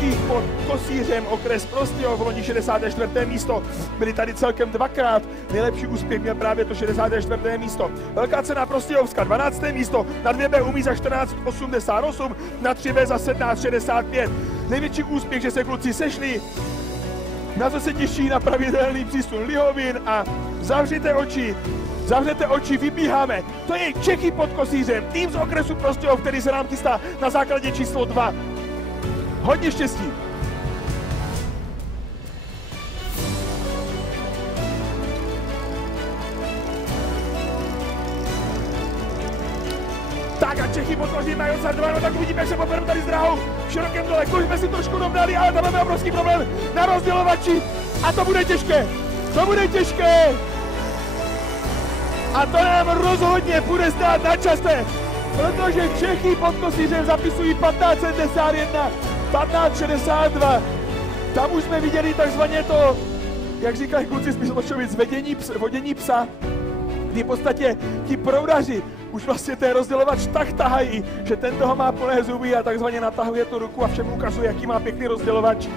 Čechy pod Kosířem, okres Prostějov, v loni 64. místo. Byli tady celkem dvakrát. Nejlepší úspěch měl právě to 64. místo. Velká cena Prostějovska, 12. místo. Na 2B umí za 14,88, na 3B za 17,65. Největší úspěch, že se kluci sešli. Na co se těší na pravidelný přísun lihovin a zavřete oči, vybíháme. To je Čechy pod Kosířem, tým z okresu Prostějov, který se nám chystá na základě číslo 2. Hodně štěstí. Tak a Čechy pod Kosířem mají odstartováno, tak uvidíme, jak se poperou tady s dráhou v širokém dole. Už jsme si trošku dovdali, ale tam máme obrovský problém na rozdělovači a to bude těžké. A to nám rozhodně bude stát na čase, protože Čechy pod Kosířem zapisují 15,71, 15,62. Tam už jsme viděli takzvaně to, jak říkají kluci z Myslošovic, vodění psa, kdy v podstatě ti proudaři už vlastně ten rozdělovač tak tahají, že ten toho má plné zuby a takzvaně natahuje tu ruku a všem ukazuje, jaký má pěkný rozdělovač.